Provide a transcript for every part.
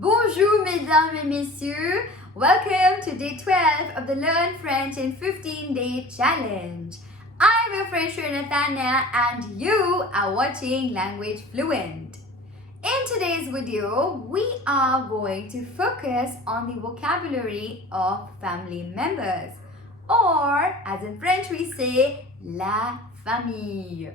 Bonjour mesdames et messieurs, welcome to day 12 of the Learn French in 15-day challenge. I'm your French tutor Nathania and you are watching Language Fluent. In today's video, we are going to focus on the vocabulary of family members, or as in French we say, la famille.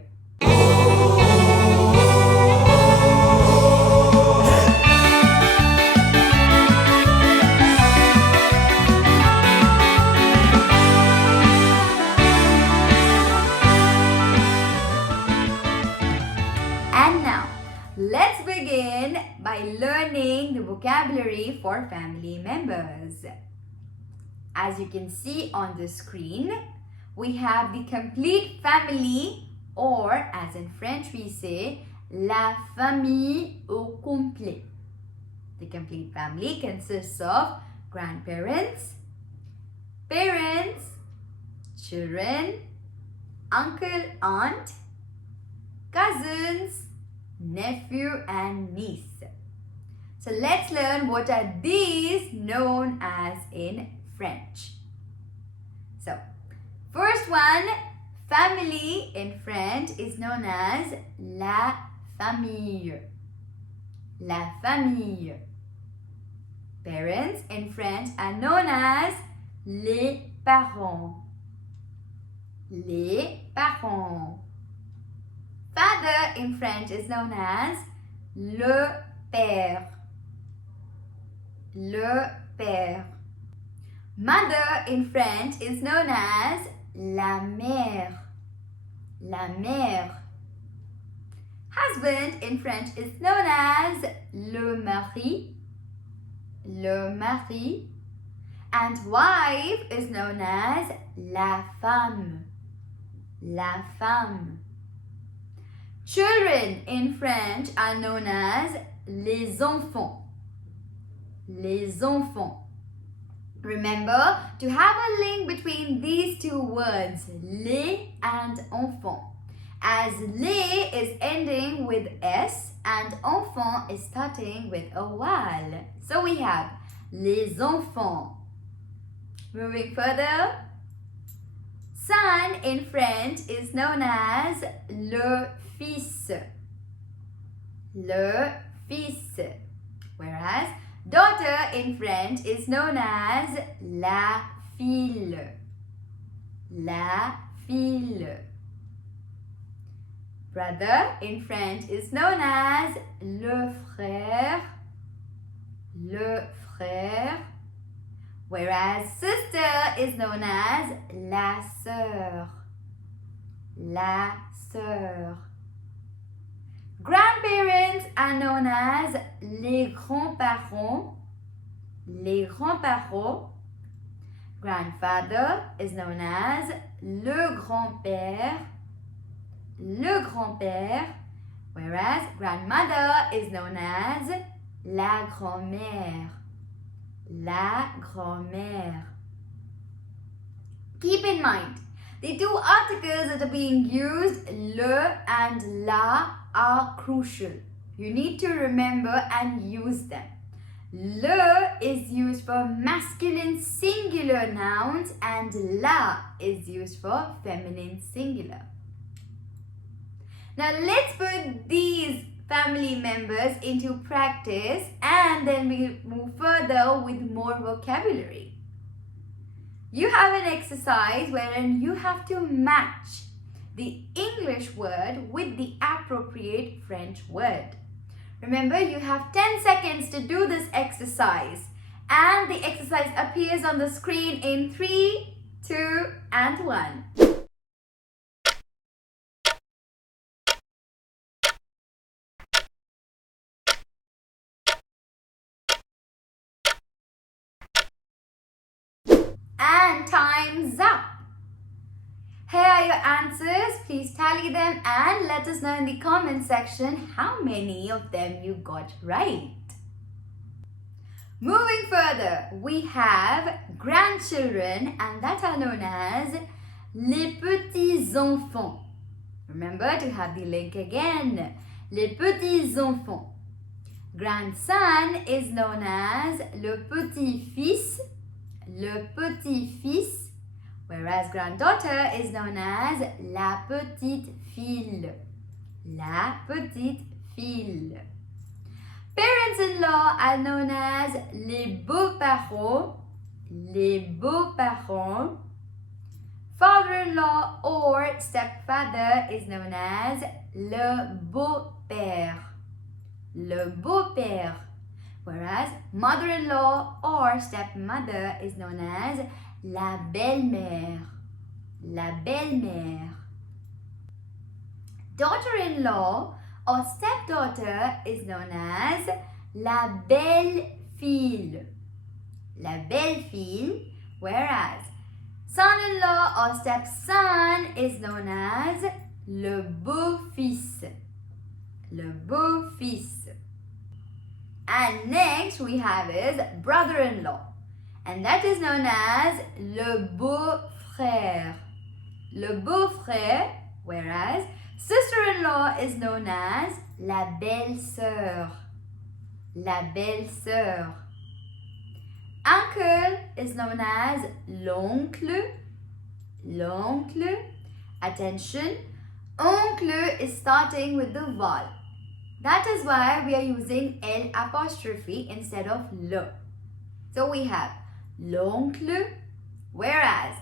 And now, let's begin by learning the vocabulary for family members. As you can see on the screen, we have the complete family, or as in French we say, la famille au complet. The complete family consists of grandparents, parents, children, uncle, aunt, cousins, nephew and niece. So let's learn what are these known as in French. So first one, family in French is known as la famille. La famille. Parents in French are known as les parents. Les parents. Father in French is known as le père. Le père. Mother in French is known as la mère. La mère. Husband in French is known as le mari. Le mari. And wife is known as la femme. La femme. Children in French are known as les enfants. Les enfants. Remember to have a link between these two words, les and enfant, as les is ending with s and enfant is starting with a vowel. So we have les enfants. Moving further, son in French is known as le fils. Le fils. Whereas daughter in French is known as la fille. La fille. Brother in French is known as le frère. Le frère. Whereas sister is known as la sœur. La sœur. Grandparents are known as les grands-parents. Les grands-parents. Grandfather is known as le grand-père. Le grand-père. Whereas grandmother is known as la grand-mère. La grand-mère. Keep in mind, the two articles that are being used, le and la, are crucial. You need to remember and use them. Le is used for masculine singular nouns and la is used for feminine singular. Now let's put these family members into practice and then we move further with more vocabulary. You have an exercise wherein you have to match the English word with the appropriate French word. Remember, you have 10 seconds to do this exercise and the exercise appears on the screen in 3, 2 and 1. And time's up. Here are your answers. Please tally them and let us know in the comment section how many of them you got right. Moving further, we have grandchildren and that are known as les petits enfants. Remember to have the link again. Les petits enfants. Grandson is known as le petit-fils, whereas granddaughter is known as la petite fille, Parents-in-law are known as les beaux-parents, Father-in-law or stepfather is known as le beau-père, whereas mother-in-law or stepmother is known as la belle-mère, Daughter-in-law or stepdaughter is known as la belle-fille, whereas son-in-law or stepson is known as le beau-fils, And next we have is brother-in-law, and that is known as le beau-frère, whereas sister-in-law is known as la belle-sœur, Uncle is known as l'oncle, Attention, oncle is starting with the vowel. That is why we are using L apostrophe instead of le. So we have l'oncle, whereas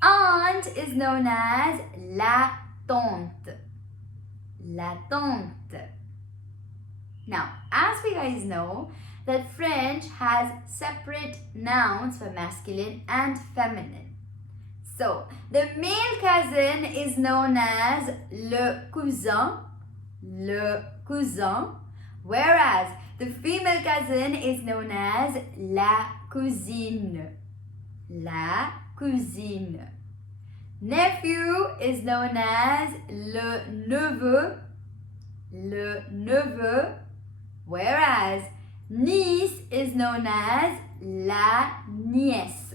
aunt is known as la tante, Now, as we guys know, that French has separate nouns for masculine and feminine. So, the male cousin is known as le cousin, whereas the female cousin is known as la cousine, Nephew is known as le neveu, whereas niece is known as la nièce,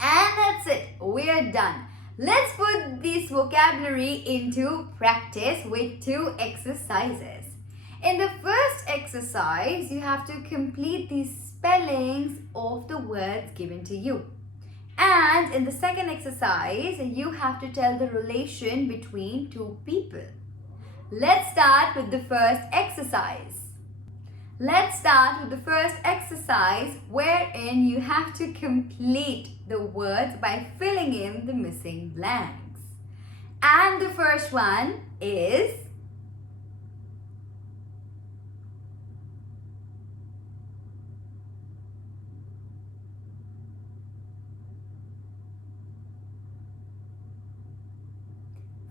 And that's it, we're done. Let's put this vocabulary into practice with 2 exercises. In the first exercise, you have to complete the spellings of the words given to you. And in the second exercise, you have to tell the relation between 2 people. Let's start with the first exercise. Wherein you have to complete the words by filling in the missing blanks. And the first one is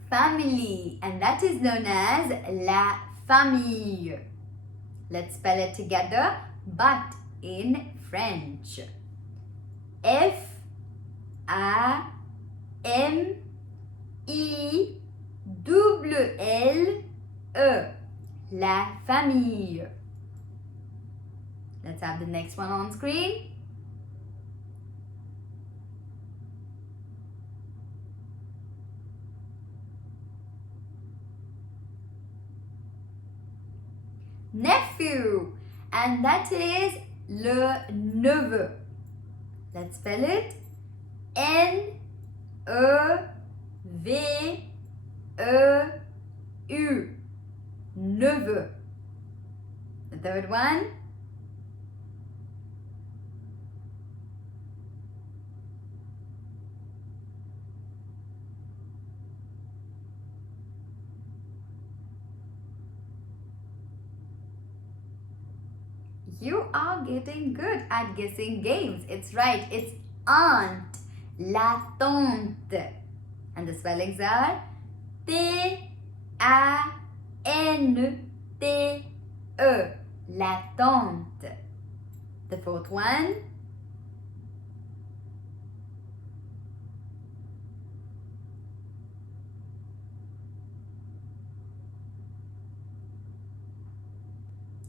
family, and that is known as la famille. Let's spell it together, but in French. F-A-M-I-L-L-E, la famille. Let's have the next one on screen. Nephew, and that is le neveu. Let's spell it N-E-V-E-U, neveu. The third one, you are getting good at guessing games. It's right, it's aunt, la tante. And the spellings are T-A-N-T-E, la tante. The fourth one,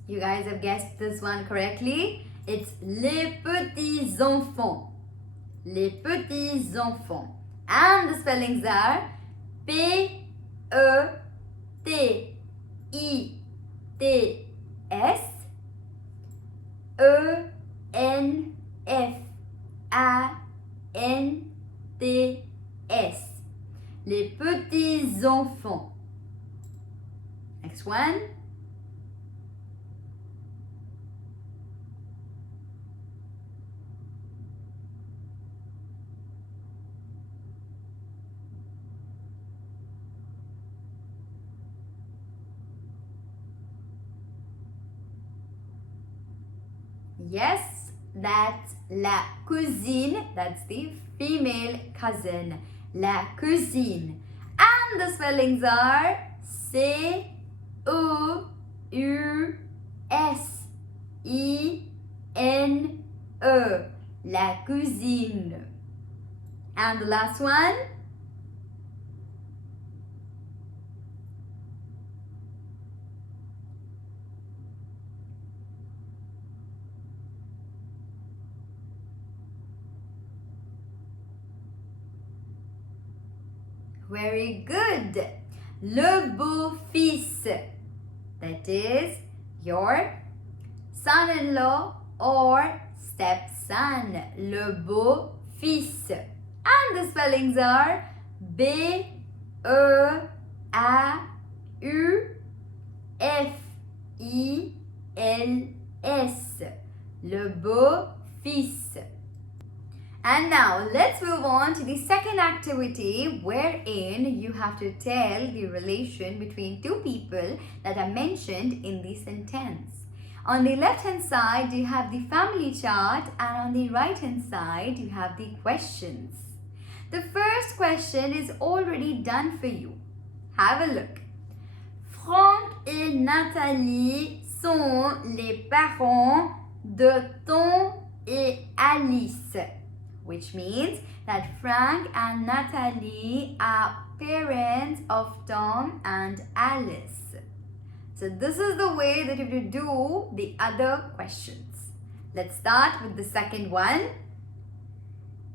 you guys have guessed this one correctly. It's les petits enfants. And the spellings are P-E-T-I-S, E-N-F-A-N-T-S. Les petits enfants. Next one. Yes, that's la cousine. That's the female cousin. La cousine. And the spellings are C-O-U-S-I-N-E. La cousine. And the last one. Very good. Le beau-fils. That is your son-in-law or stepson. Le beau-fils. And the spellings are B-E-A-U-F-I-L-S. Le beau-fils. And now let's move on to the second activity, wherein you have to tell the relation between two people that are mentioned in the sentence. On the left hand side you have the family chart, and on the right hand side you have the questions. The first question is already done for you. Have a look. Franck et Nathalie sont les parents de Tom et Alice. Which means that Frank and Natalie are parents of Tom and Alice. So this is the way that you have to do the other questions. Let's start with the second one.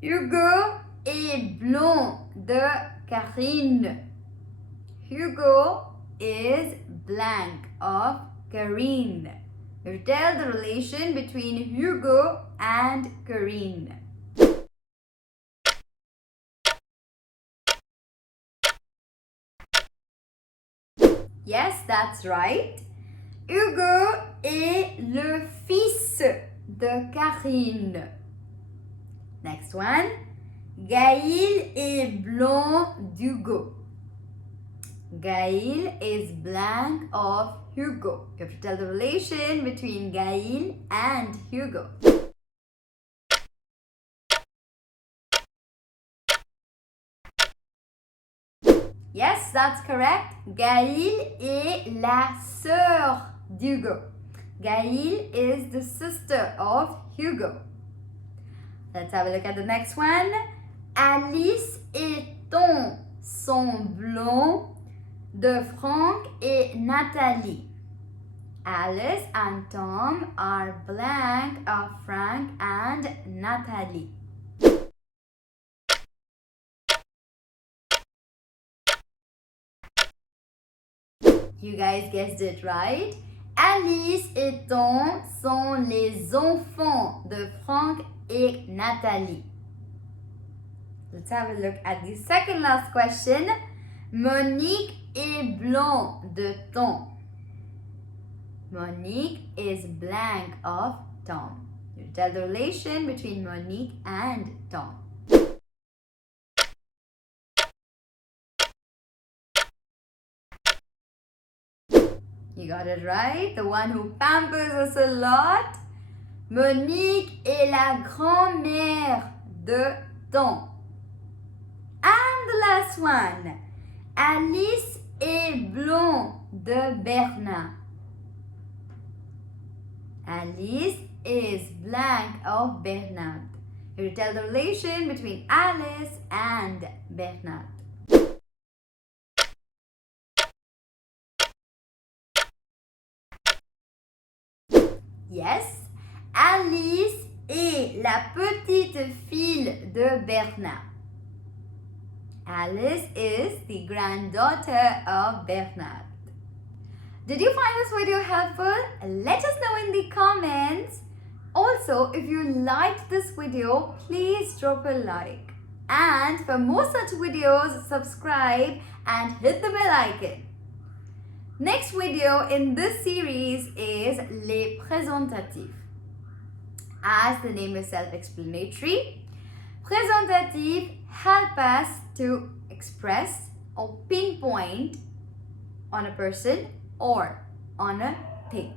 Hugo est blond de Karine. Hugo is blank of Karine. You tell the relation between Hugo and Karine. Yes, that's right. Hugo est le fils de Karine. Next one. Gaël est blond d'Hugo. Gaël is blank of Hugo. You have to tell the relation between Gaël and Hugo. Yes, that's correct. Gaël est la sœur d'Hugo. Gaël is the sister of Hugo. Let's have a look at the next one. Alice et Tom sont blonds de Franck et Nathalie. Alice and Tom are blank of Frank and Nathalie. You guys guessed it right. Alice et Tom sont les enfants de Frank et Nathalie. Let's have a look at the second last question. Monique est blond de Tom. Monique is blank of Tom. You tell the relation between Monique and Tom. You got it right. The one who pampers us a lot. Monique est la grand-mère de Tom. And the last one. Alice est blonde de Bernard. Alice is blank of Bernard. You tell the relation between Alice and Bernard. Yes, Alice est la petite fille de Bernard. Alice is the granddaughter of Bernard. Did you find this video helpful? Let us know in the comments. Also, if you liked this video, please drop a like. And for more such videos, subscribe and hit the bell icon. Next video in this series is les présentatifs. As the name is self-explanatory, présentatifs help us to express or pinpoint on a person or on a thing.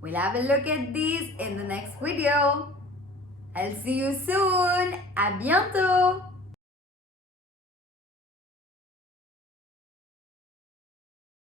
We'll have a look at these in the next video. I'll see you soon. À bientôt.